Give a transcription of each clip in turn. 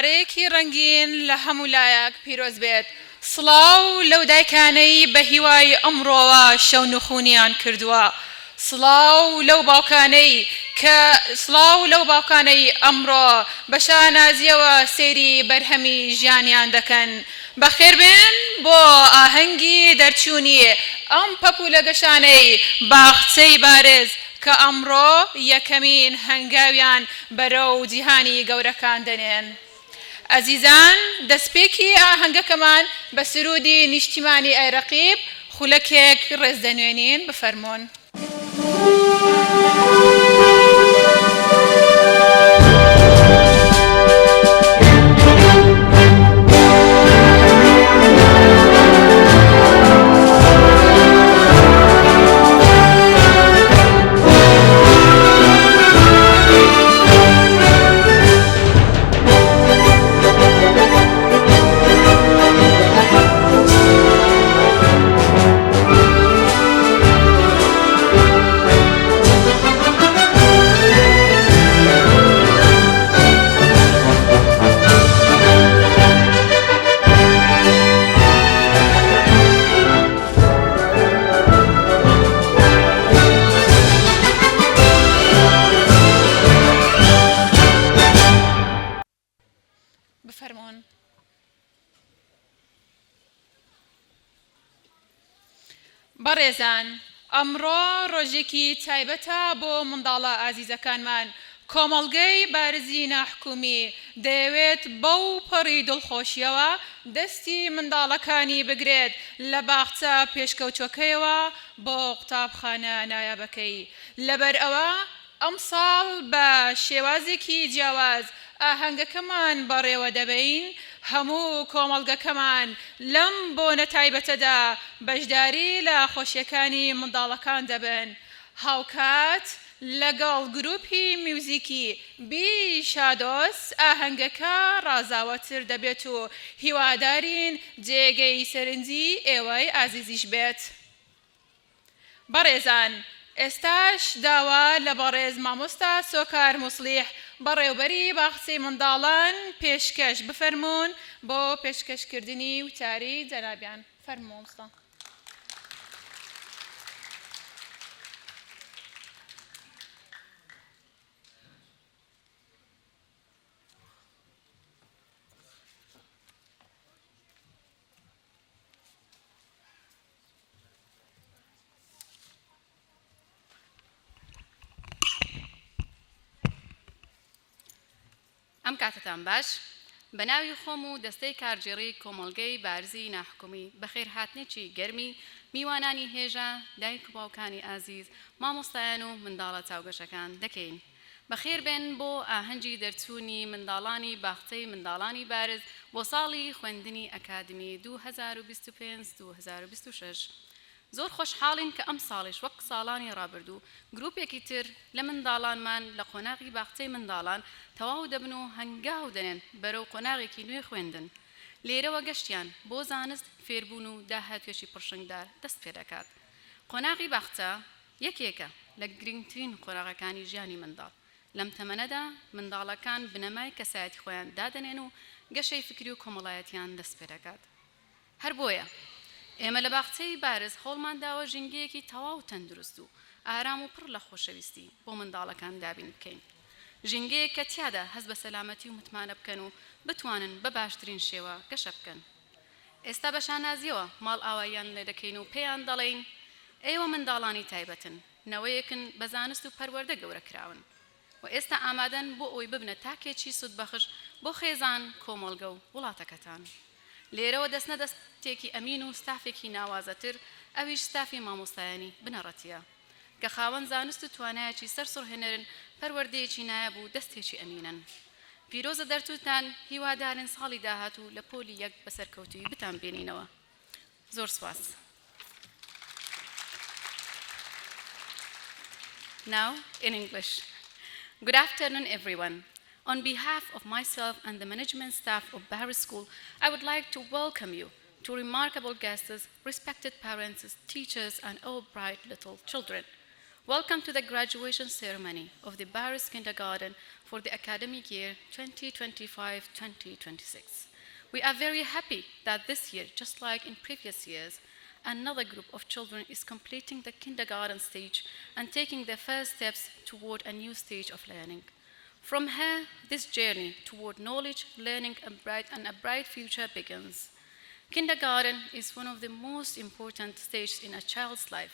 پارەیەکی ڕەنگین لە هەموو لایەک پیرۆز بێت. سڵاو لەو دایکانەی بە هیوای ئەمڕۆوە شەو نوخونیان کردووە. سڵاو لەو باوکانەی ئەمڕۆ بە شانازیەوە سێری بەرهەمی ژیانیان دەکەن. بەخێربێن بۆ ئاهەنگی دەرچوونی ئەم پەپوولە گەشانەی باخچەی بارز کە ئەمڕۆ یەکەمین هەنگاویان بەرەو جیهانی گەورەکان دەنێن. ئەزیزان، دەستپێکی ئاهەنگەکەمان بە سرودی نیشتیمانی ئەیرەقیب خولەکێک ڕێز دەنوێنین. بفەرمۆن. بەڕێزان، ئەمڕۆ ڕۆژێکی تایبەتە بۆ منداڵە ئازیزەکانمان. کۆمەڵگەی بارزی ناحکومی دەیەوێت بەو پەڕی دڵخۆشیەوە دەستی منداڵەکانی بگرێت لە باخچە پێشکەوتوەکەیەوە بۆ قوتابخانە نایابەکەی. لەبەر ئەوە ئەمساڵ بە شێوازێکی جیاواز ئاهەنگەکەمان بەڕێوە دەبین. هەموو کۆمەڵگەکەمان لەم بۆنە تایبەتەدا بەشداری لە خۆشیەکانی منداڵەکان دەبن. هاوکات لەگەڵ گروپی میوزیکی بی شادۆس ئاهەنگەکە ڕازاوەتر دەبێت و هیوادارین جێگەی سەرنجی ئێوەی ئازیزیش بێت. بەڕێزان، ئێستاش داوا لە بەڕێز مامۆستا سۆکار موسلیح بەڕێوبەری باخچەی منداڵان پێشکەش بفەرمونون بۆ پێشکەشکردنی وتاری جەنابیان. فەرموو مۆستا. ئەم کاتتان باش. بە ناوی خۆم و دەستەی کارگێڕی کۆمەڵگەی بارزی ناحکومی بەخێر هاتنێکی گەرمی میوانانی هێژە، دایک و باوکانی ئازیز، مامۆستایان و منداڵە چاوگەشەکان دەکەین. بەخێر بێن بۆ ئاهەنگی دەرچوونی منداڵانی باخچەی منداڵانی بارز بۆ ساڵی خوێندنی ئەکادمی 2025-2026. زۆر خۆشحاڵین کە ئەم ساڵیش وەک ساڵانی ڕابردوو گروپێکی تر لە منداڵانمان لە قۆناغی باخچەی منداڵان تەواو دەبن و هەنگاو دەنێن بەرەو قۆناغێکی نوێ خوێندن. لێرەوە گەشتیان بۆ زانست، فێربوون و داهاتوێکی پڕشنگدار دەست پێ دەکات. قۆناغی باخچە یەکێکە لە گرنگترین قۆناغەکانی ژیانی منداڵ. لەم تەمەنەدا منداڵەکان بنەمای کەسایەتی خۆیان دادەنێن و گەشەی فکری و کۆمەڵایەتیان دەست پێ دەکات. هەر بۆیە ئێمە لە باخچەی بارز هەوڵمان داوە ژینگەیەکی تەواو تەندروست و ئارام و پڕ لە خۆشەویستی بۆ منداڵەکان دابین بکەین. ژینگەیەک کە تیادا هەست بە سەلامەتی و متمانە بکەن و بتوانن بە باشترین شێوە گەشە بکەن. ئێستا بە شانازیەوە ماڵ ئاواییان لێ دەکەین و پێیان دەڵێین ئێوە منداڵانی تایبەتن، نەوەیەکن بە زانست و پەروەردە گەورە کراون و ئێستا ئامادەن بۆ ئەوی ببنە تاکێکی سودبەخش بۆ خێزان، کۆمەڵگە و وڵاتەکەتان. لێرەوە دەستنە دەستێکی ئەمین و ستافێکی ناوازەتر، ئەویش ستافی مامۆستایانی بنەڕەتیە کە خاوەن زانست و توانایەکی سەرسوڕهێنەرن، پەروەردەیەکی نایەب و دەستێکی ئەمینن. پیرۆزە دەرتوتان، هیوادارن ساڵی داهاتوو لە پۆلی یەک بەسەرکەوتووی بتان بێنینەوە. زۆر سوپاس. Now in English. Good afternoon, everyone. On behalf of myself and the management staff of Barz School, I would like to welcome you to remarkable guests, respected parents, teachers, and all bright little children. Welcome to the graduation ceremony of the Bars Kindergarten for the academic year 2025-2026. We are very happy that this year, just like in previous years, another group of children is completing the kindergarten stage and taking their first steps toward a new stage of learning. From here, this journey toward knowledge, learning, and a bright future begins. Kindergarten is one of the most important stages in a child's life.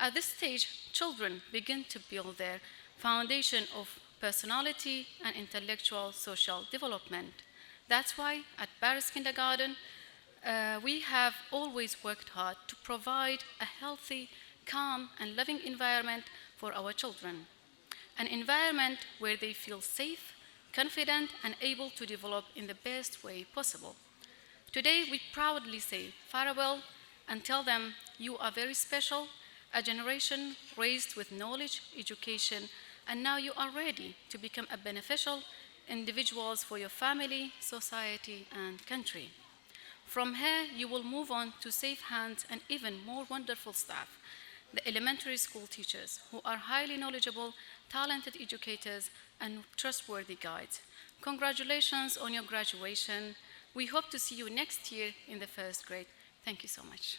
At this stage, children begin to build their foundation of personality and intellectual social development. That's why at Bars Kindergarten, we have always worked hard to provide a healthy, calm, and loving environment for our children. An environment where they feel safe, confident, and able to develop in the best way possible. Today, we proudly say farewell and tell them you are very special, a generation raised with knowledge, education, and now you are ready to become a beneficial individuals for your family, society, and country. From here, you will move on to safe hands and even more wonderful staff, the elementary school teachers, who are highly knowledgeable, talented educators, and trustworthy guides. Congratulations on your graduation. We hope to see you next year in the first grade. Thank you so much.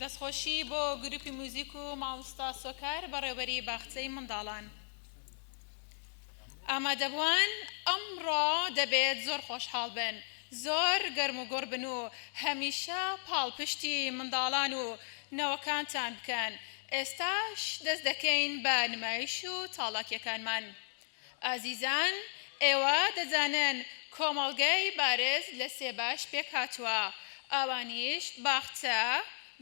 دەستخۆشی بۆ گروپی موزیک و مامۆستا سۆکار بەڕێوەبەری باخچەی منداڵان. ئامادەبووان ئەمڕۆ دەبێت زۆر خۆشحاڵ بن، زۆر گەرم و گۆڕ بن و هەمیشە پاڵپشتی منداڵان و نەوەکانتان بکەن. ئێستاش دەست دەکەین بە نمایش و تاڵاکیەکانمان. ئازیزان، ئێوە دەزانن کۆمەڵگەی بارز لە سێ باش پێک هاتووە، ئەوانیش باخچە،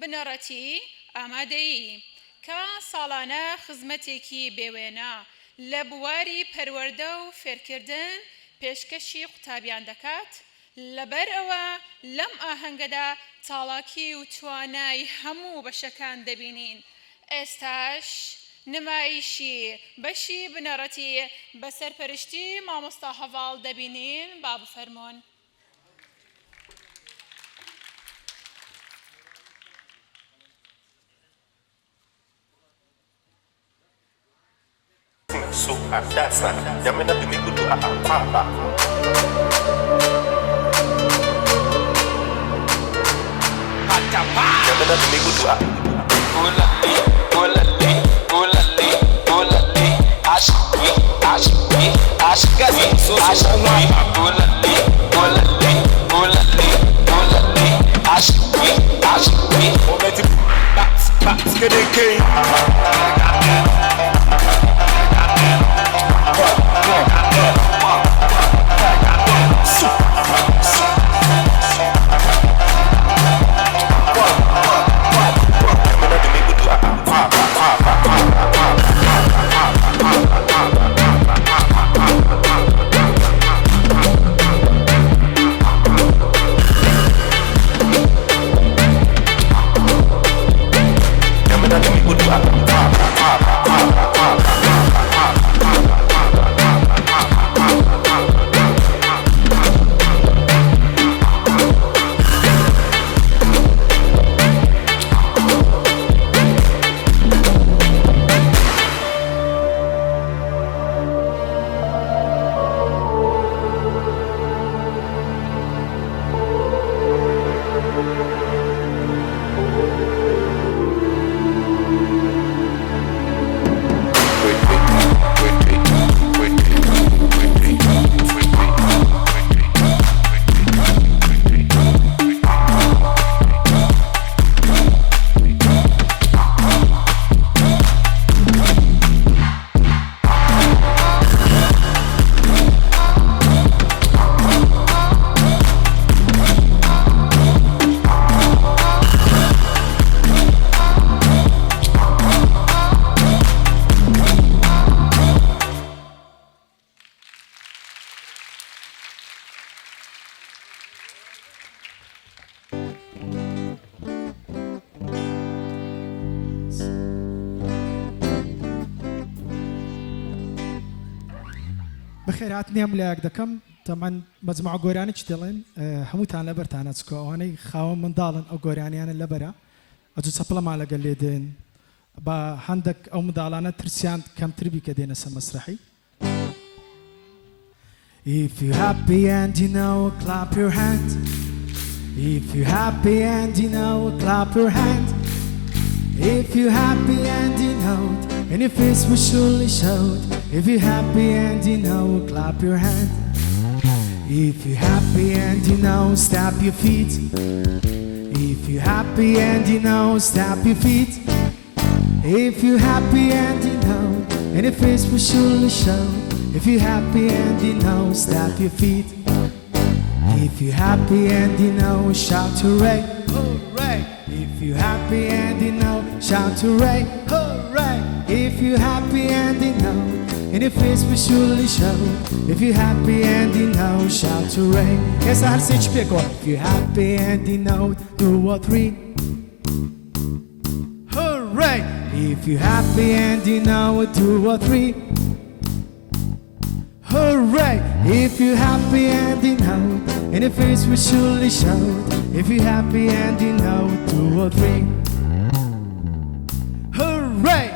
بنەڕەتی، ئامادەیی، کە ساڵانە خزمەتێکی بێوێنە لە بواری پەروەردە و فێرکردن پێشکەشی قوتابییان دەکات. لەبەر ئەوە لەم ئاهەنگەدا چاڵاکی و توانای هەموو بەشەکان دەبینین. ئێستاش نمایشی بەشی بنەڕەتی بە سەرپەرشتی مامۆستا هەڤاڵ دەبینین. با بفەرمۆن. Su adasa, yamena bimigudu a ampaba. Yamena bimigudu a ulali, ulali, ulali, ulali, ashki, ashki. بەخێرات نێم لە یاک دەکەم تەمان مەجموعە گۆرانی چ دەڵێن هەمووتان لەبەرتانە چکە ئەوانەی خاوەن منداڵن ئەو گۆرانیانە لەبەرە ئەجوو چەپڵەما لەگەل لێ دێن بە هەندێک ئەو منداڵانە ترسیان کەمتر بی کە دێنە سەر مەسرەحی. If you're happy and you know, clap your hand. If you're happy and you know, clap your hand. If you're happy and you know, and your face will surely show. If you're happy and you know, clap your hand. If you're happy and you know, stamp your feet. If you're happy and you know, stamp your feet. If you're happy and you know, and your face will surely show. If you're happy and you know, stamp your feet. If you're happy and you know, shout hooray, hooray. If you're happy and you know, shout hooray, hooray. If you're happy and you know, and your face will surely show. If you're happy and you know, shout hooray. Yes, I have such big one. If you're happy and you know, 2 or 3. Hooray! If you're happy and you know, 2 or 3. Hooray! If you're happy and you know, and your face will surely show. If you're happy and you know, 2 or 3. Hooray!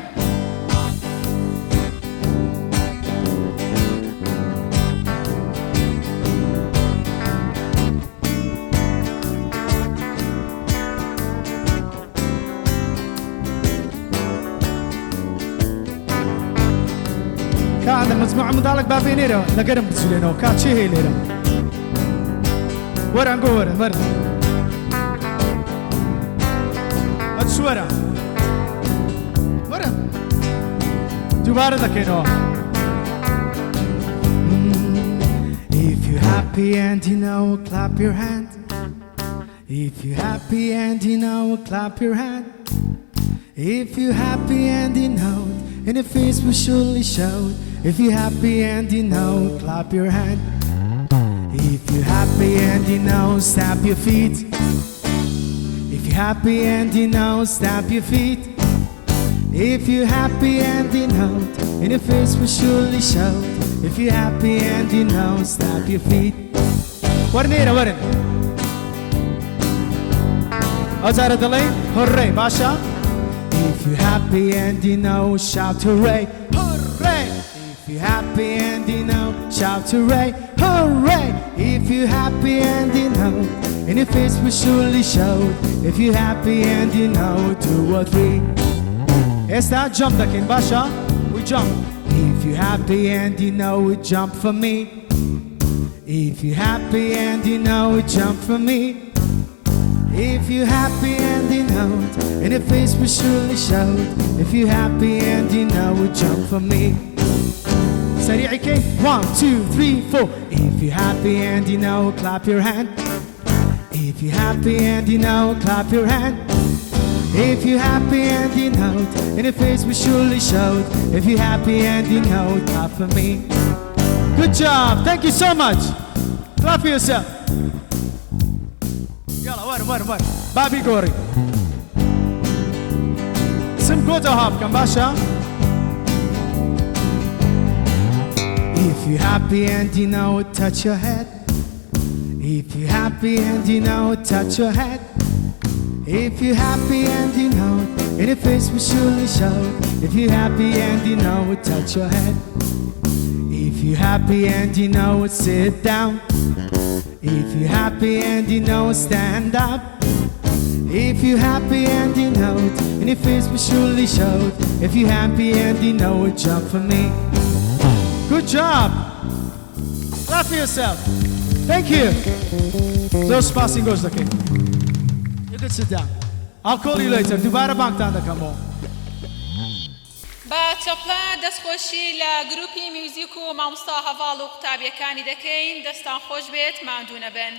كان مجموعة منداڵێک با بێنێرەوە لەگەرم بچولێنەوە کات چی هەیە لێرە وەران گۆ وەرە وەرە ئەچ وەرە وەرە دووبارە دەکەینەوە. If you're happy and you know, clap your hand. If you're happy and you know, clap your hand. If you're happy and you know, and your face will surely show. If you're happy and you know, clap your hand. If you're happy and you know, stamp your feet. If you're happy and you know, stamp your feet. If you're happy and you know, and your face will surely show. If you're happy and you know, stamp your feet. ورنيرة ورن أزار دلين هوري باشا. If you're happy and you know, shout hooray, hooray. If you're happy and you know, shout hooray, hooray. If you're happy and you know, and your face will surely show. If you're happy and you know, 2 or 3. It's that jump that can basha, we jump. If you're happy and you know, jump for me. If you're happy and you know it, jump for me. If you're happy and you know it, and your face will surely show it. If you're happy and you know it, jump for me. سريع كي 1 2 3 4. If you're happy and you know it, clap your hand. If you're happy and you know it, clap your hand. If you're happy and you know it, and your face will surely show it. If you're happy and you know it, clap for me. Good job. Thank you so much. Clap for yourself. يلا وين بابي قوري. اسم كوتا هاب كم باشا. If you're happy and you know it, touch your head. If you're happy and you know it, touch your head. If you're happy and you know it, and your face will surely show it. If you're happy and you know it, touch your head. If you're happy and you know it, sit down. If you're happy and you know it, stand up. If you're happy and you know it, and your face will surely show it. If you're happy and you know it, jump for me. Good job. Clap for yourself. Thank you. Those passing goes the king. You can sit down. I'll call you later. دوباره بانکتان دەکەم بۆ. با چەپڵە دەستخۆشی لە گروپی میوزیک و مامۆستا هەڤاڵ و قوتابییەکانی دەکەین. دەستان خۆش بێت، ماندوو نەبن.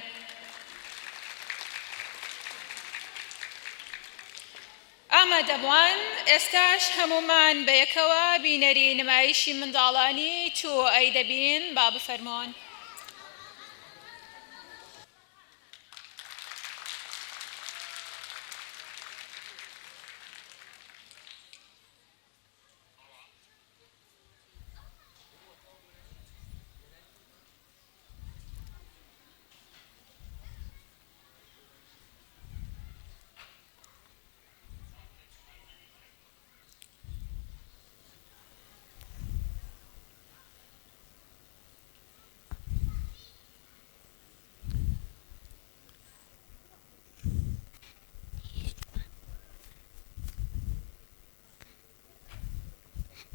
ئامادەبوان، ئێستاش هەمومان بەیەکەوە بینەری نمایشی منداڵانی چۆ ئەی دەبین با بفەرمۆن.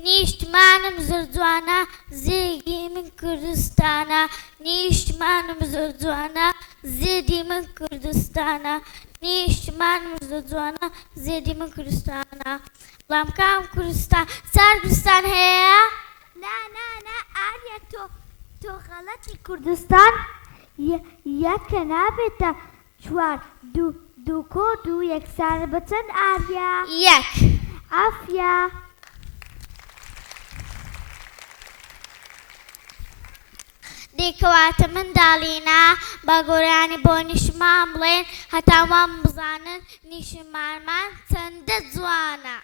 نیشتمانم زۆر جوانە زێگی من کوردستانە نیشتمانم زۆر جوانە زێدی من کوردستانە نیشتمانم زۆر جوانە زێدی من کوردستانە بەڵام کام کوردستان ساردستان هەیە نا ئاریا تۆ غەڵەتی کوردستان یەکە نابێتە چوار دوو کۆد و یەکسانە بە چەند ئاریا یەک ئافیا دیکەواتە منداڵینە بە گۆرانی بۆ نیشمان بڵێن هەتاوان بزانن نیشمانمان چەندە جوانە.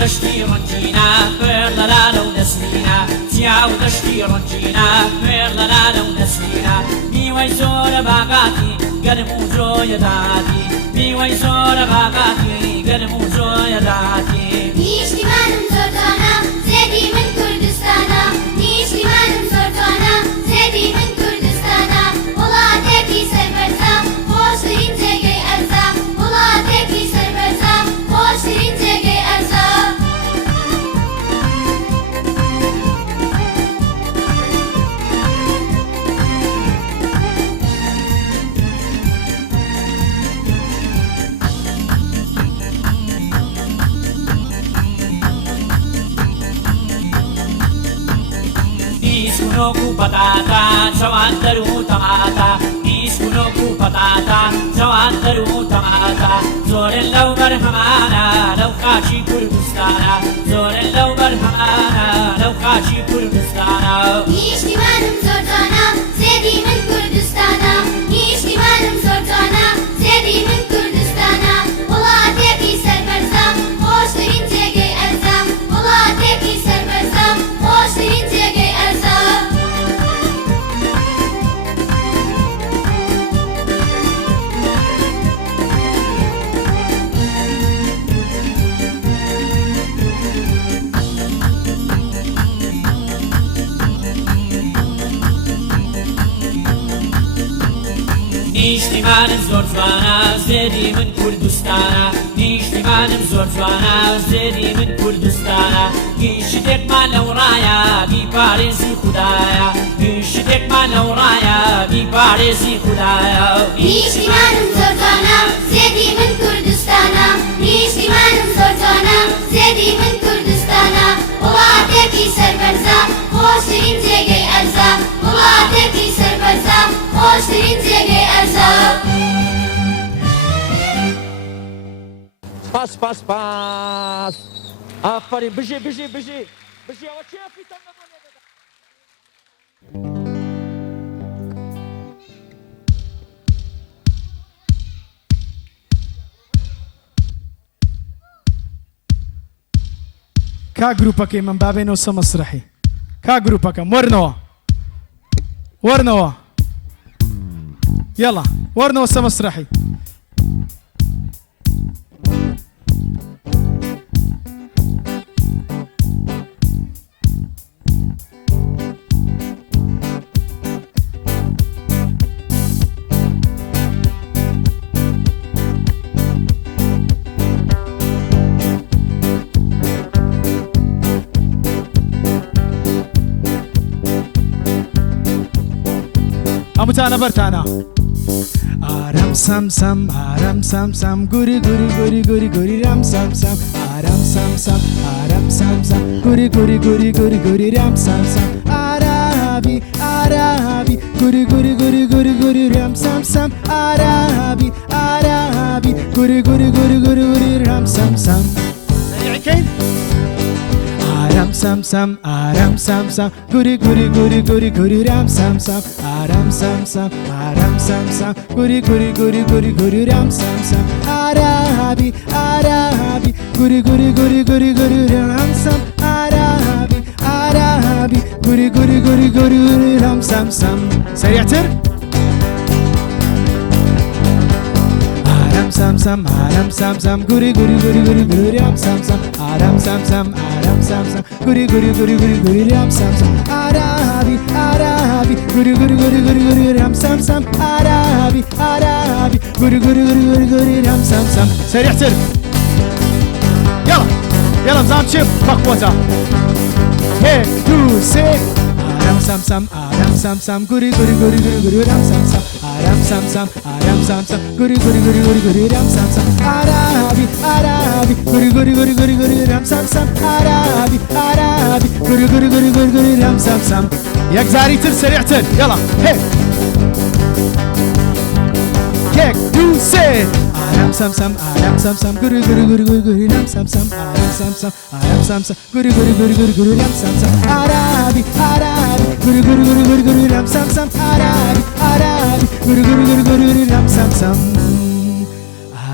دشتی رنجینا فرلالانو نسلینا تیاو دشتی رنجینا فرلالانو نسلینا میوای زور باغاتی گرم و جوی داتی میوای زور باغاتی گرم و جوی داتی نیشتی منم زور جانم زیدی من کردستانم نیشتی منم زور جانم زیدی من کردستانم وڵاتێکی سەربەرزام خۆشترین جێگەی ئەرزام وڵاتێکی سەربەرزام خۆشترین جێگەی ئەرزام نیشکونۆک و پەتاتا جوان دەرو و تەماتا نیشکونۆک و پەتاتا جوان دەرو و تەماتا زۆرن لەو بەرهەمانە لەو خاچی کوردستانە زۆرن لەو بەرهەمانە لەو خاچی کوردستانە نیشتیمانم زۆر جوانە زێدی من کوردستانە نیشتیمانم زۆر جوانە زێدی من کوردستانە وڵاتێکی سەربەرزە خۆشترین جێگەی ئەرزە وڵاتێکی سەربەرزە خۆشترین جێگەی ئەرزە نیشتیمانم زۆر جوانە زێدی من کوردستانە نیشتیمانم زۆر جوانە زێدی من کوردستانە هیچ شتێکمان لەو ڕایە بیپارێزی خوددایە هیچ شتێکمان لەو ڕایە بیپارێزی خوددایە نیشتیمانم زۆر جوانە زێدی من کوردستانە نیشتیمانم زۆر جوانە زێدی من کوردستانە وڵاتێکی سەربەرزە خۆشترین جێگەی ئەرزە وڵاتێکی سەربەرزە خۆشترین جێگەی ئەرزە پاس پاس پاس ئافرین بژی بژی بژی بژی ئەوە چێ فیتەم نەبوو لێدەدا کا گروپەکەی من بابێنەوە سە مەسرەحی کا گروپەکەم وەرنەوە وەرنەوە یەڵا وەرنەوە سە مەسرەحی هەمووتانە بەرتانە ئارام سامسام ئارام سامسام گوری گوری گوری گوری گوری رام سامسام ئارام سامسام ئارام سامسام گوری گوری گوری گوری گوری رام سامسام ئارابی ئارابی گوری گوری گوری گوری گوری رام سامسام ئارابی ئارابی گوری گوری گوری گوری گوری رام سامسام Aram sam sam, aram sam sam, guri guri guri guri guri ram sam sam, aram sam sam, aram sam sam, guri guri guri guri guri ram sam sam, arabi arabi, guri guri guri guri guri ram sam, arabi arabi, guri guri guri guri guri ram sam sam. سريعتر. Sam sam, aram sam sam, guri guri guri guri guri ram sam sam, aram sam sam, aram sam sam, guri guri guri guri guri ram sam sam, arabi arabi, guri guri guri guri guri ram sam sam, arabi arabi, guri guri guri guri guri ram sam sam. سريع سر. يلا يلا نظام شيب مخبوطة. هيك تو سيك. Aram sam sam, aram sam sam, guri guri guri guri guri ram sam sam, aram sam sam, aram sam sam, guri guri guri guri guri ram sam sam, arabi arabi, guri guri guri guri guri ram sam sam, arabi arabi, guri guri guri guri guri ram sam sam. ياك زاري تر سريع تر يلا هيك هيك تو سير. Aram sam sam, aram sam sam, guri guri guri guri guri ram sam sam, aram sam sam, aram sam sam, guri guri guri guri guri ram sam sam, arabi arabi, guri guri guri guri guri ram sam sam, arabi arabi, guri guri guri guri guri ram sam sam.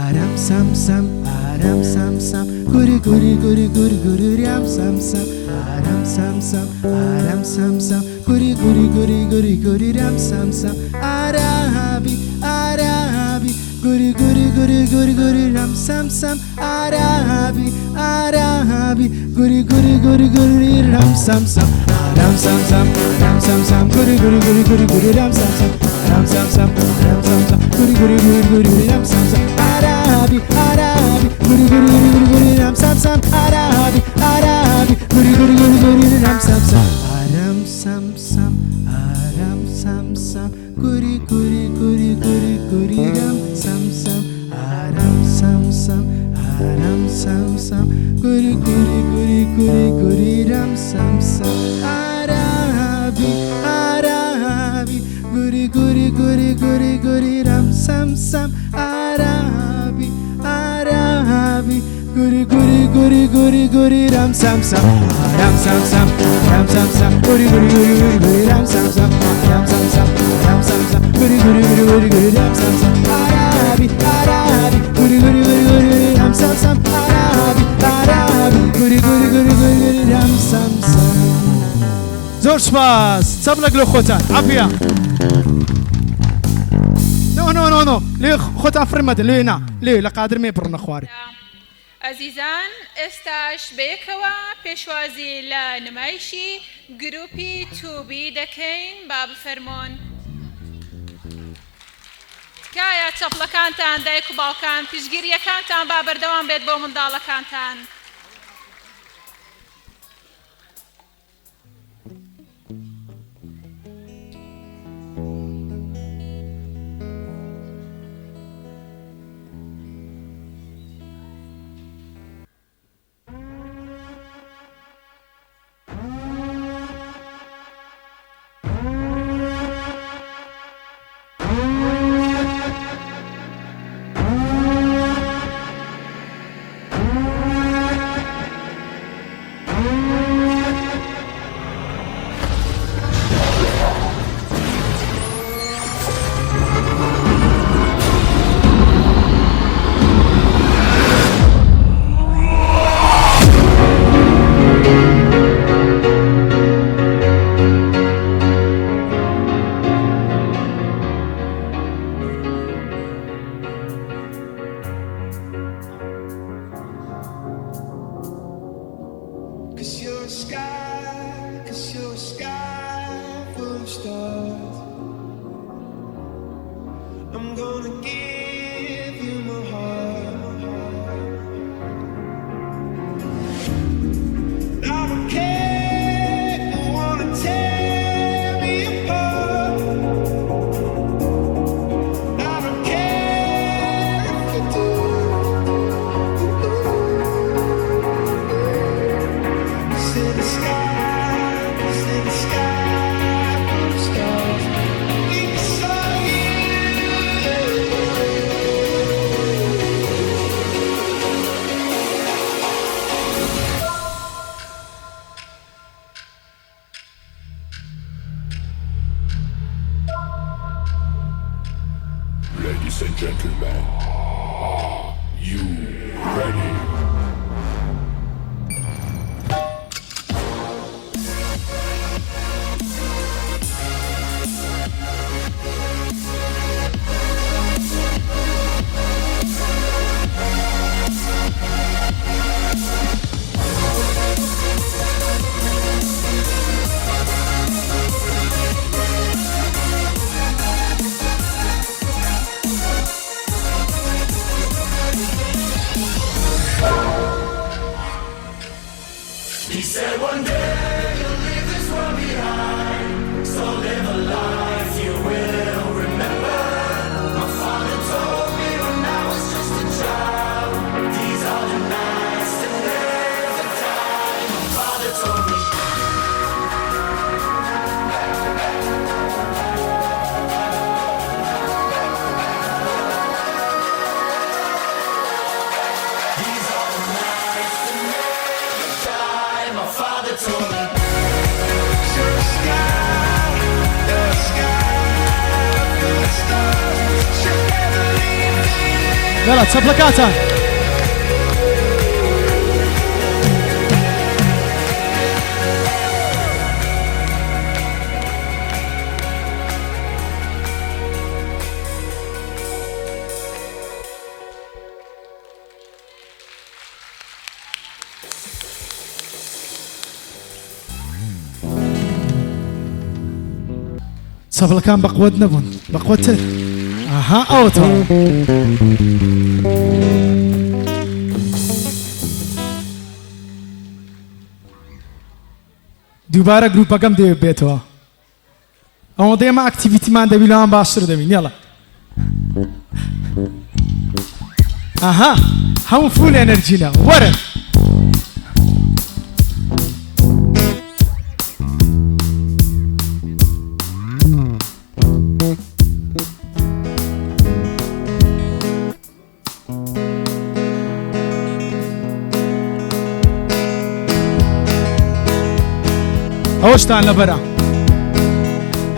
Aram sam sam, aram sam sam, guri guri guri guri guri ram sam sam, aram sam sam, aram sam sam, guri guri guri guri guri ram sam sam, arabi arabi, guri guri guri guri guri ram sam sam, arabi arabi, guri guri guri guri ram sam sam, aram sam sam, aram sam sam, guri guri guri guri guri ram sam sam, aram sam sam, aram sam sam, guri guri guri guri guri ram sam sam, arabi arabi, guri guri guri guri guri ram sam sam, arabi arabi, guri guri guri guri ram sam sam, aram sam sam, aram sam sam, guri guri guri guri guri ram sam sam, aram sam sam, aram sam sam, guri guri guri guri guri ram sam sam, arabi guri guri guri guri ram sam sam ram sam sam ram sam sam guri guri guri guri guri ram sam sam ram sam sam ram sam sam guri guri guri guri guri ram sam sam arabi arabi guri guri guri guri guri ram sam sam arabi arabi guri guri guri guri guri ram sam sam زۆر سپاس چەپلەک لە خۆتان عەفیا نۆ لێ خۆتان فرمەدە لێ نا لێ لە قادر مێ بڕنە خوارێ ئەزیزان ئێستاش بەیەکەوە پێشوازی لە نمایشی گروپی توبی دەکەین با بفەرمۆن تکایە چەپڵەکانتان دایک و باوکان پشگیریەکانتان با بەردەوام بێت بۆ منداڵەکانتان Ladies and gentlemen, are you ready? He said one day you'll leave this world behind, so live a life you will remember. My father told me when I was just a child, these are the nights that never die. My father told me. These are the nights that never die. My father told me. Your sky, the sky, the stars should never leave me. يلا تسبلكاتان سەفڵەکان بەقوت نەبوون بەقوتر ئاها ئەوتەوە دووبارە گروپەکەم دەوێت بێتەوە ئەوە دێمە ئەکتیڤیتیمان دەبی لەوان باشتر دەبین یاڵە ئاها هەموو فول ئێنەرجینە وەرن ئەوەشتان لەبەرە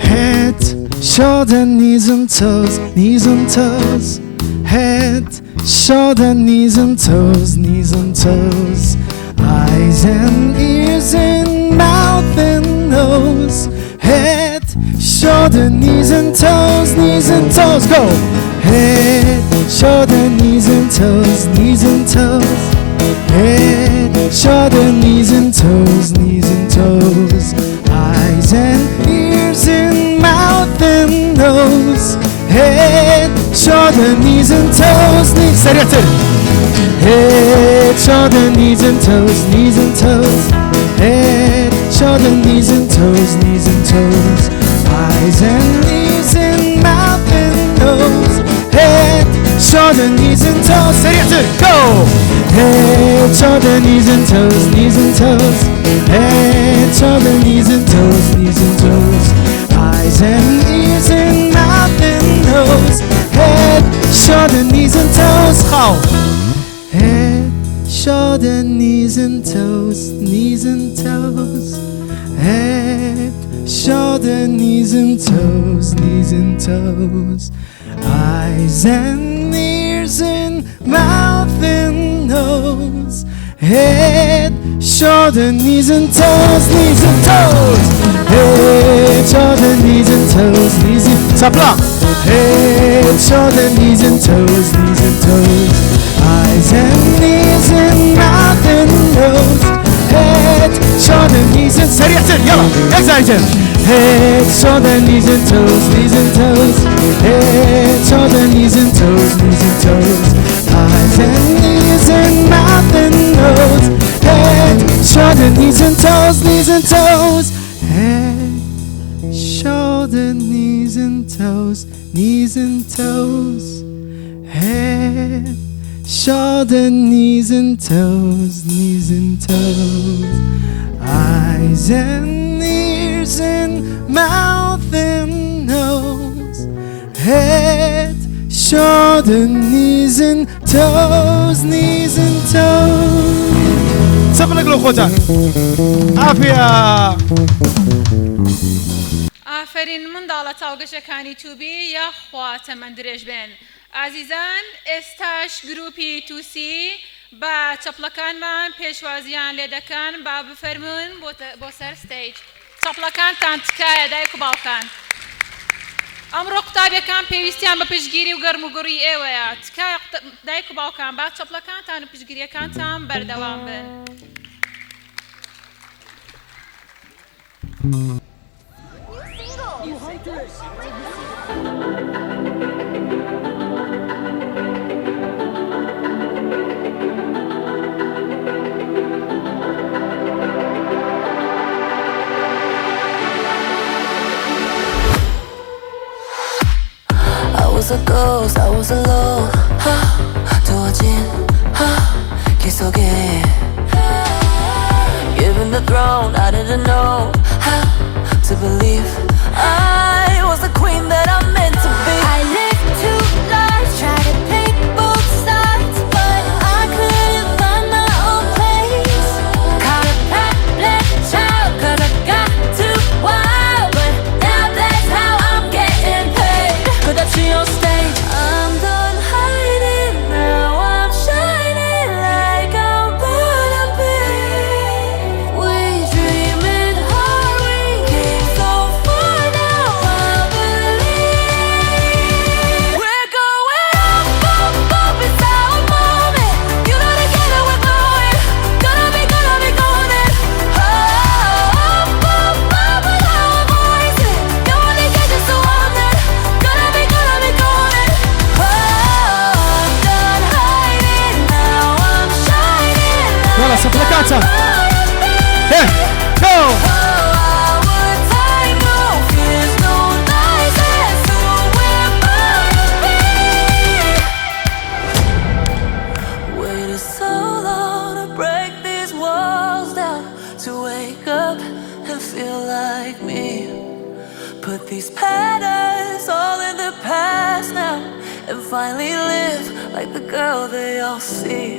Head, shoulder, knees and toes, knees and toes. Head, shoulder, knees and toes, knees and toes. Eyes and ears and mouth and nose. Head, shoulder, knees and toes, knees and toes. Go! Head, shoulder, knees and toes, knees and toes. Head, shoulder, knees and toes, knees and toes. Eyes and ears and mouth and nose. Head, shoulder, knees and toes, knees. سريعتر. Head, shoulder, knees and toes, knees and toes. Head, shoulder, knees and toes, knees and toes. Eyes and ears and mouth and nose. Head, shoulder, knees and toes. سريعتر. Go. Head, shoulder, knees and toes, knees and toes. Head, shoulder, knees and toes, knees and toes. Eyes and ears and mouth and nose. Head, shoulder, knees and toes. How? Head, shoulder, knees and toes, knees and toes. Head, shoulder, knees and toes, knees and toes. Eyes and ears and mouth and nose. Head, shoulder, knees and toes, knees and toes. Head, shoulder, knees and toes, knees and toes. Head, shoulder, knees and toes, knees and toes. Eyes and ears and mouth and nose. Head, shoulder, knees and سريعتر يلا excited. Head, shoulder, knees and toes, knees and toes. Head, shoulder, knees and toes, knees and toes. Eyes and ears and mouth and nose. Head, shoulder, knees and toes, knees and toes. Head, shoulder, knees and toes, knees and toes. Head, shoulder, knees and toes, knees and toes. Eyes and ears and mouth and nose. Head, shoulder, knees and toes, knees and toes. سبلك لو خوتان عافية ئافرین منداڵە تاوگەشەکانی تووبی یاخواتە من درێژ بێن ئازیزان ئێستاش گروپی تووسی بە چەپڵەکانمان پێشوازیان لێ دەکەن با بفەرمون بۆ سەر ستەیج چەپڵەکانتان تکایە دایک و باوکان ئەمڕۆ قوتابیەکان پێویستیان بە پشتگیری و گەرم و گوڕی ئێوەیە تکایە دایک و باوکان با چەپڵەکانتان و پشتگیریەکانتان بەردەوام بن I was a ghost, I was alone. 두어진 길 속에 given the throne, I didn't know how to believe I was the queen that I'm meant to be. I lived two lives, tried to pick both sides, but I couldn't find my own place. Caught a bad child, 'cause I got too wild, but now that's how I'm getting paid. Could I see on stage? I'm done hiding, now I'm shining like I'm born to be. We dreaming hard, we came so far, now I believe. We're going up, up, up, it's our moment. You know together we're going, gonna be golden. Up, up, up with our voices. You only get just so on that. Gonna be golden. Oh, I'm done hiding, now I'm shining like يلا سبلكاتها هي go our time, no fears, no lies, that's who we're born to be. Waited so long to break these walls down, to wake up and feel like me. Put these patterns all in the past now, and finally live like the girl they all see.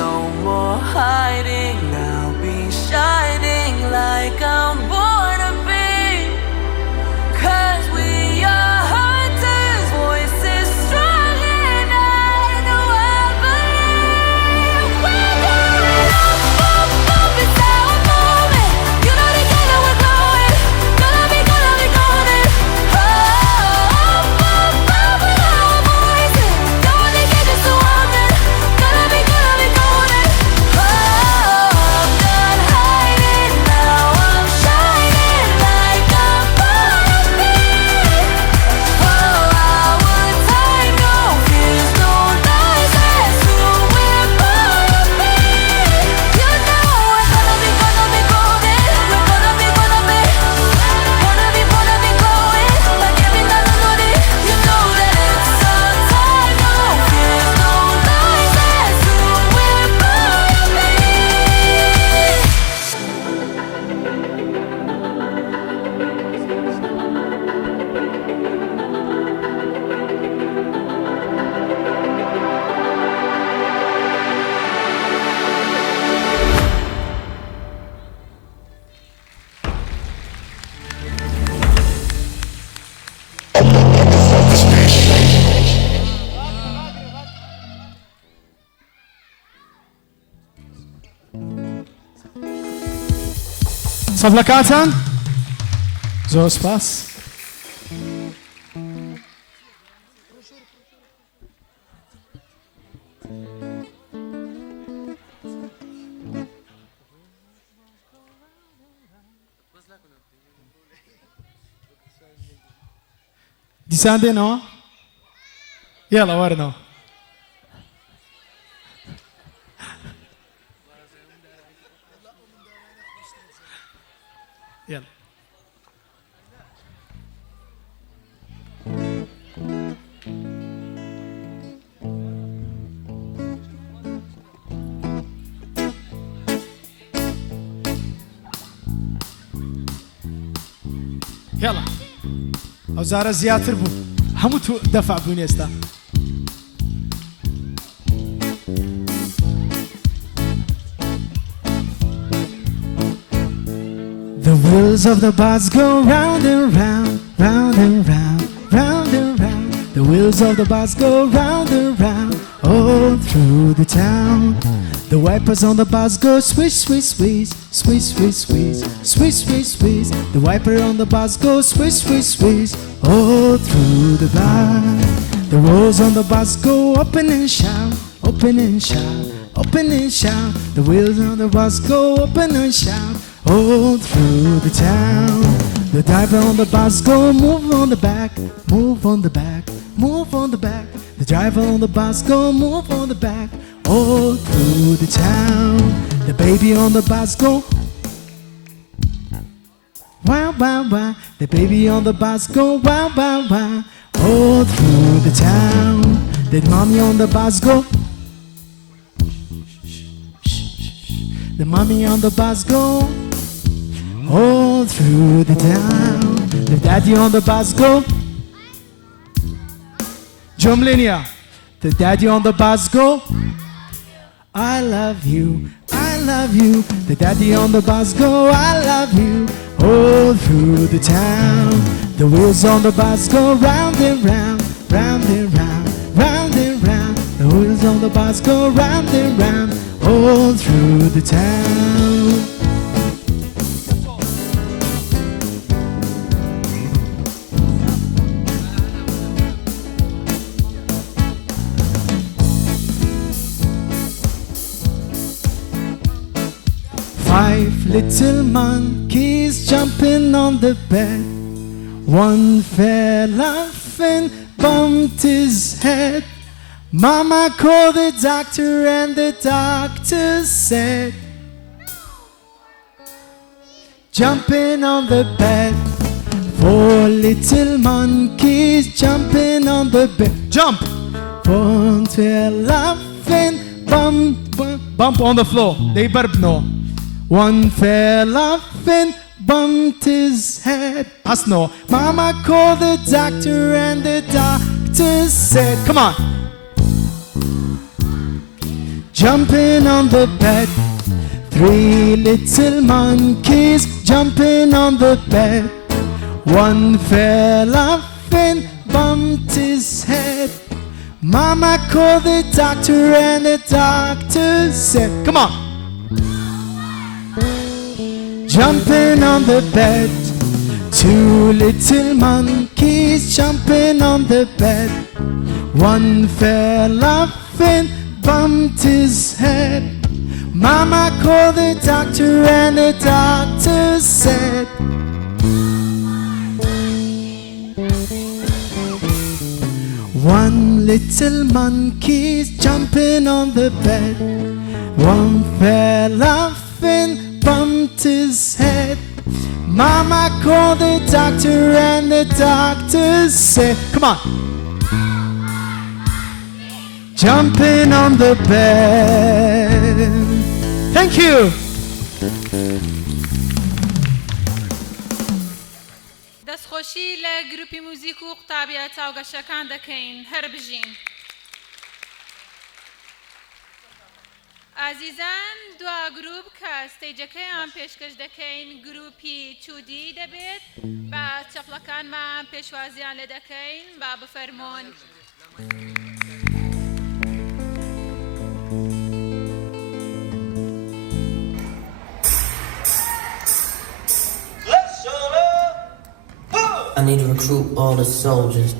No more hiding, now be shining like سەفلەکاتان زۆر سپاس. دیسان دێنەوە؟ یاڵە وەرنەوە. يلا يلا ئەوزارە زیاتر بوو هەموو تو دەفع بوون ئێستا. The wheels of the bus go round and round, round and round, round and round. The wheels of the bus go round and round, all through the town. The wipers on the bus go swish, swish, swish, swish, swish, swish, swish, swish, swish. The wiper on the bus go swish, swish, swish, all through the bus. The roads on the bus go open and shout, open and shout, open and shout. The wheels on the bus go open and shout, all through the town. The driver on the bus go move on the back, move on the back, move on the back. The driver on the bus go move on the back, all through the town. The baby on the bus go wow, wow, wow. The baby on the bus go wow, wow, wow, all through the town. The mommy on the bus go. The mommy on the bus go all through the town. The daddy on the bus go. Jumlinia. The daddy on the bus go. I love you, I love you. The daddy on the bus go. I love you, all through the town. The wheels on the bus go round and round, round and round, round and round. The wheels on the bus go round and round, all through the town. Five little monkeys jumping on the bed. One fell off and bumped his head. Mama called the doctor and the doctor said, jumping on the bed. Four little monkeys jumping on the bed. Jump! One fell off and bump on the floor. They better know. One fell off and bumped his head. Us know. Mama called the doctor and the doctor said, come on. Jumping on the bed. Three little monkeys jumping on the bed. One fell off and bumped his head. Mama called the doctor and the doctor said, come on. Jumping on the bed. Two little monkeys jumping on the bed. One fell off and bumped his head. Mama called the doctor and the doctor said, one little monkey's jumping on the bed. One fell off and bumped his head. Mama called the doctor and the doctor said, come on. Jumping on the bed. Thank you. دەستخۆشی لە گروپی موزیک و قوتابیە چاوگەشەکان دەکەین هەر بژین. ئازیزان دوا گروپ کە ستەیجەکەیان پێشکەش دەکەین گروپی چودی دەبێت بە چەپڵەکانمان پێشوازیان لێ دەکەین با بفەرمۆن. I need to recruit all the soldiers.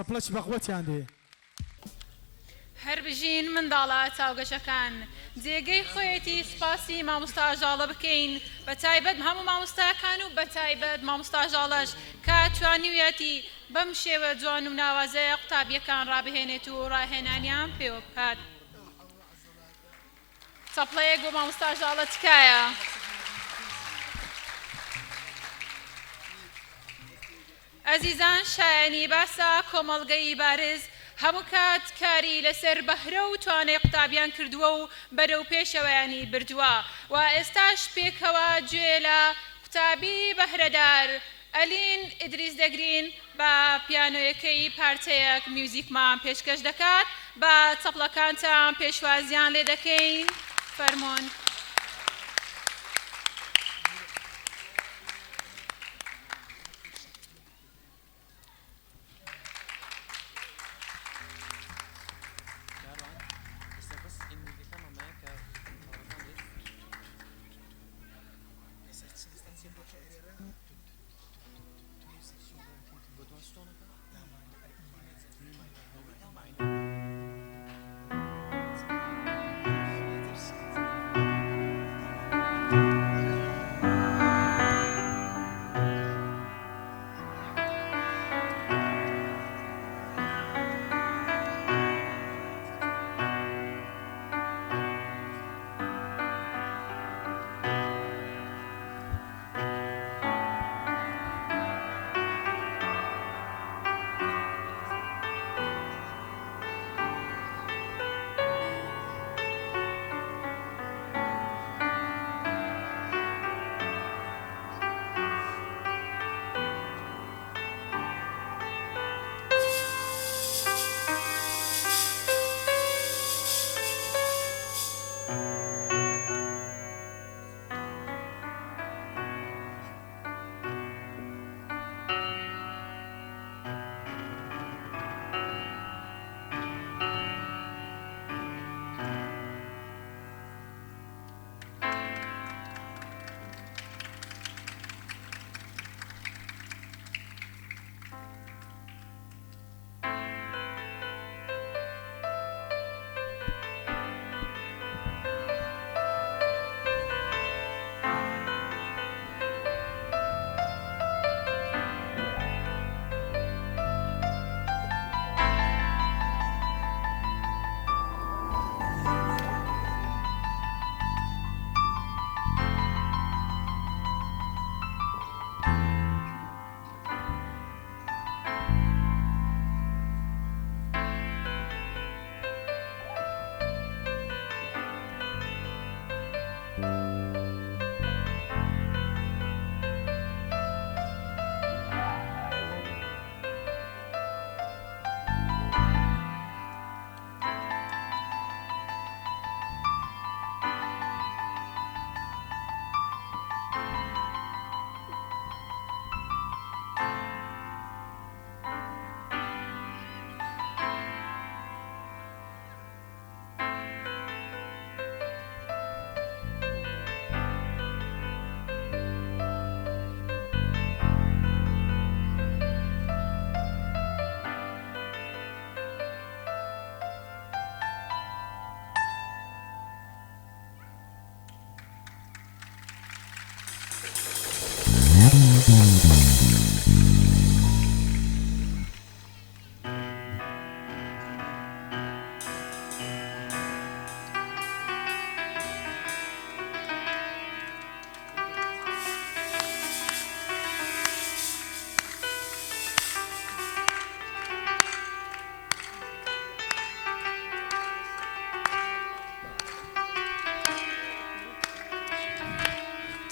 سەپڵەچ بەقوەتیان دێ هەر بژین منداڵە چاوگەشەکان جێگەی خۆیەتی سپاسی مامۆستا ئاژاڵە بکەین بە تایبەت هەموو مامۆستاکان و بە تایبەت مامۆستا ئاژاڵەش کە توانیویەتی بەم شێوە جوان و ناوازەیە قوتابیەکان ڕابهێنێت و ڕاهێنانیان پێوە بکات. چەپڵەیەک بۆ مامۆستا ئاژاڵە تکایە. ئەزیزان شایانی باسە کۆمەڵگەی بارز هەموو کات کاری لەسەر بەهرە و توانای قوتابیان کردووە و بەرەو پێشەوەیانی بردووە و ئێستاش پێکەوە گوێ لە قوتابی بەهرەدار ئەلین ئیدریس دەگرین بە پیانۆیەکەی پارچەیەک میوزیکمان پێشکەش دەکات بە چەپڵەکانتان پێشوازیان لێ دەکەین فەرمۆن.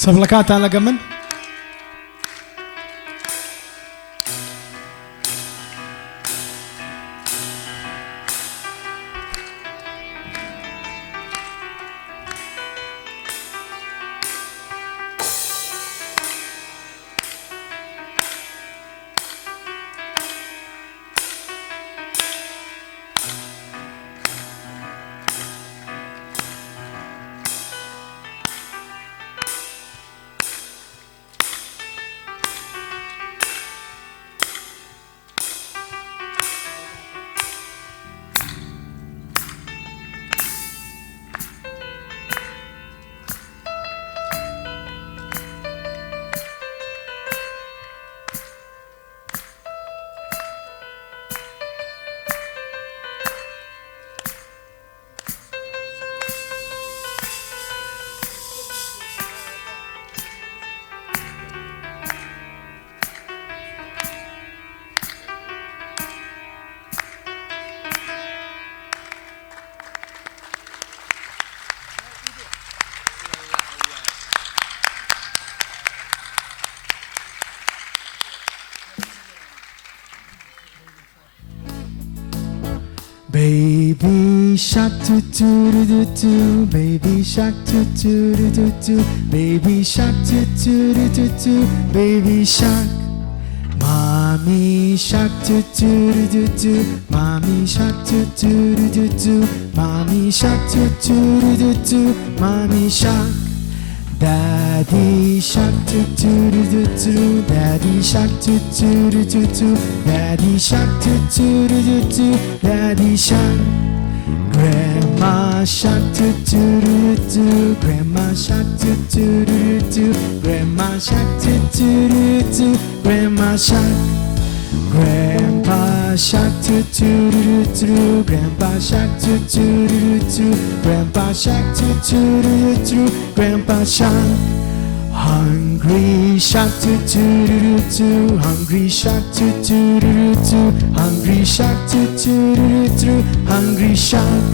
چەپڵەکانتان لەگە من Baby shark doo doo doo doo, baby shark doo doo doo doo, baby shark doo doo doo doo, baby shark. Mommy shark doo doo doo doo, mommy shark doo doo doo doo, mommy shark doo doo doo doo, mommy shark. Daddy shark doo doo doo doo, daddy shark doo doo doo doo, daddy shark doo doo doo doo, daddy shark. Grandma shark doo doo doo doo, grandma shark doo doo doo doo, grandma shark doo doo doo doo, grandma shark. Grandpa shark doo doo doo doo, grandpa shark doo doo doo doo, grandpa shark doo doo doo doo, grandpa shark. Hungry shark doo doo doo doo, hungry shark doo doo doo doo, hungry shark doo doo doo doo, hungry shark.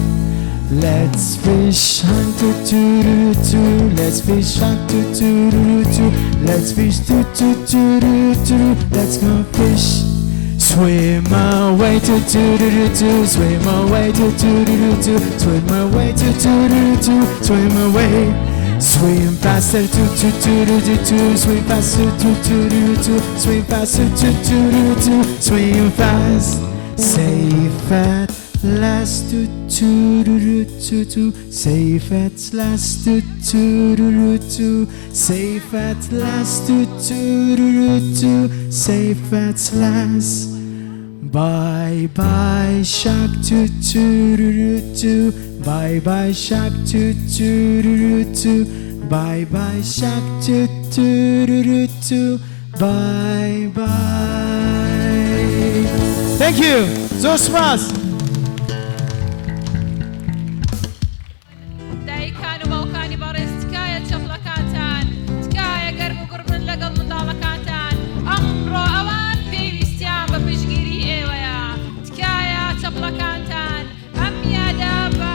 Let's fish hunt doo doo doo doo, let's fish hunt doo doo doo doo, let's fish doo doo doo doo doo, let's go fish. Swim away to do do do, swim away to do do do, swim away to do do do, swim away. Swim faster to do do do do, swim faster to do do do, swim faster to do do do, swim fast. Safe at last to do do do do, safe at last to do do do, safe at last to do do do, safe at last. Bye bye shark doo doo doo doo, bye bye shark doo doo doo doo, bye bye shark doo doo doo doo, bye bye. Thank you. زۆر سپاس. دایکان و باوکانی بەڕێز تکایە چەپڵەکانتان تکایە گەرم و گوڕبن لەگەڵ منداڵەکانتان ئەمڕۆ ئەوان پێویستیان بە پشگیری ئێوەیە تکایە چەپڵەکانتان ئەم یادە بە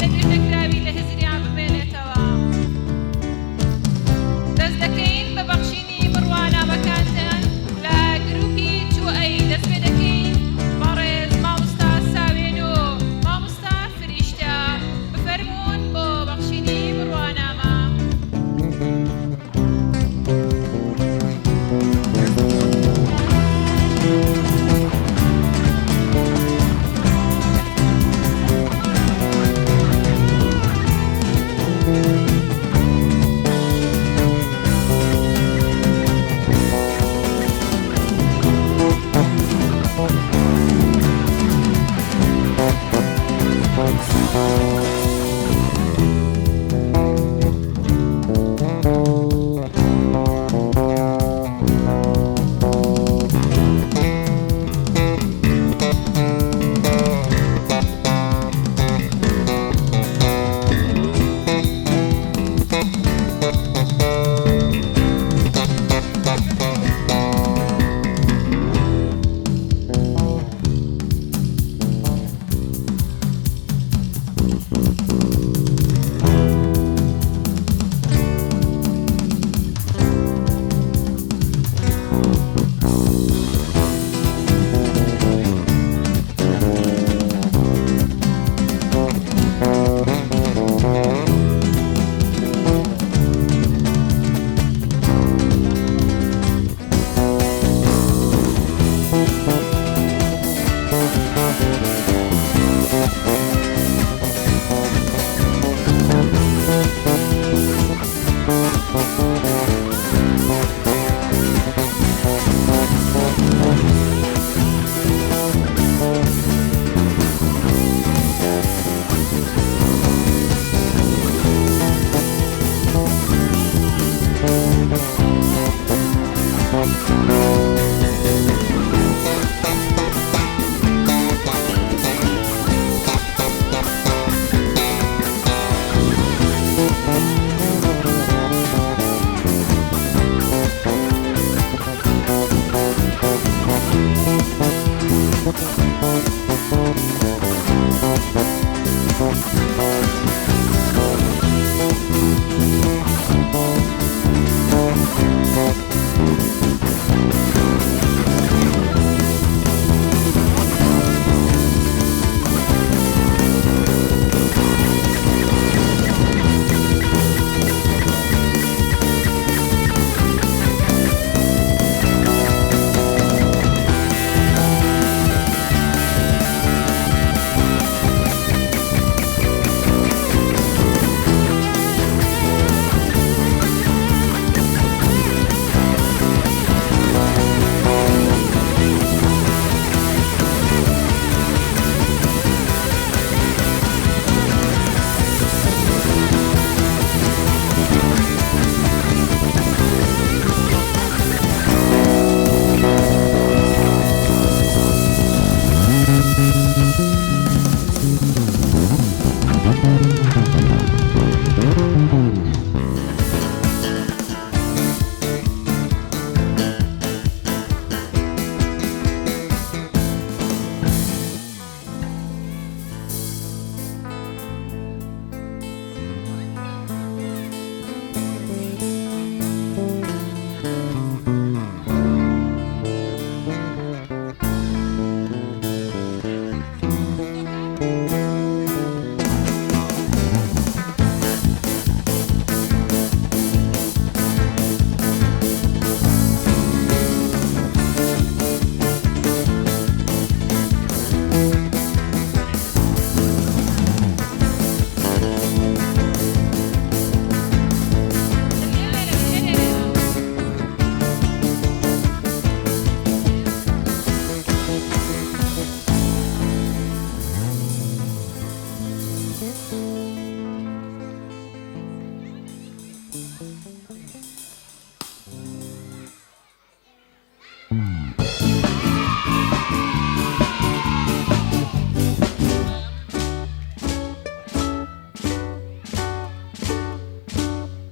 لەبیرنەکراوی لە هزریان بمێنێتەوە دەست دەکەین بە بەخشینی بڕوانامەکانتان لە گروپی 2A دەست پێ دەکەین بەڕێز مامۆستا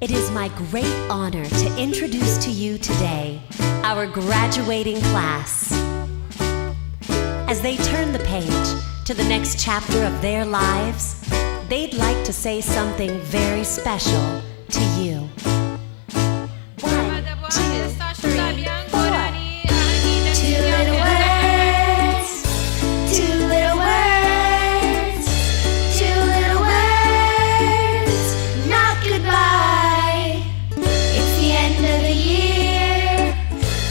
It is my great honor to introduce to you today our graduating class. As they turn the page to the next chapter of their lives, they'd like to say something very special to you. 1, 2, 3, 4. Two little words, two little words, two little words, not goodbye. It's the end of the year,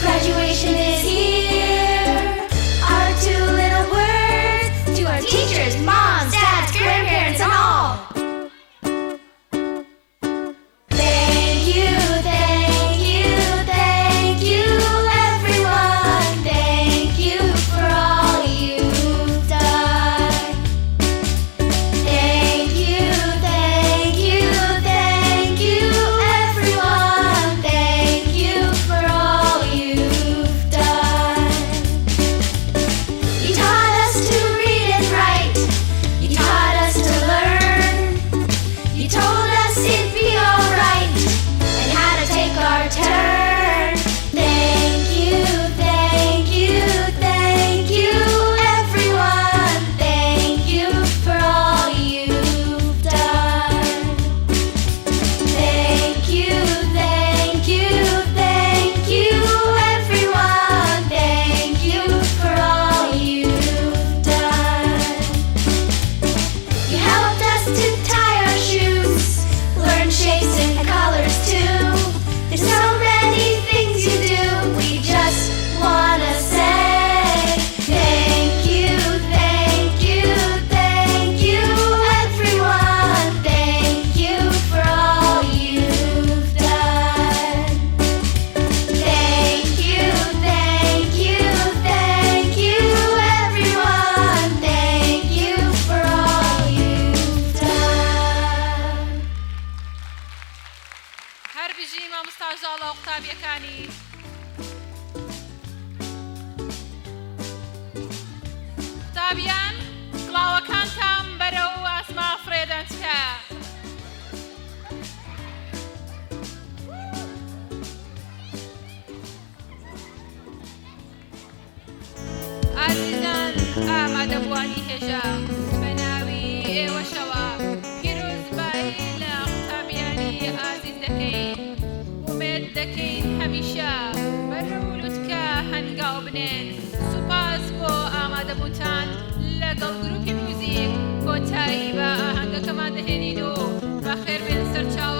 graduation is here. Our two little words to our teachers, moms, dads, grandparents, and all. Thank you, thank you, thank you, everyone. Thank you for all you've done. Thank you, thank you, thank you, everyone. Thank you for all you've done. You taught us to read and write. You taught us to learn. You told us it'd be alright and how to take our turn. Thank you, thank you, thank you, everyone. Thank you for all you've done. Thank you, thank you, thank you, everyone. Thank you for all you've done. You helped us to tie our shoes, learn shapes and colors too. There's so many things you do. We just wanna say thank you, thank you, thank you, everyone. Thank you for all you've done. Thank you, thank you, thank you, everyone. Thank you for all you've done. هەر بژی مامۆستا ژاڵە و قوتابیەکانی قوتابیان کڵاوەکانتان بەرەو ئاسما فرێدەن چکە عزیزان هەمووتان لەگەڵ گروپی موزیک کۆتایی بە ئاهەنگەکەمان دەهێنین و بەخێر بێن سەرچاوە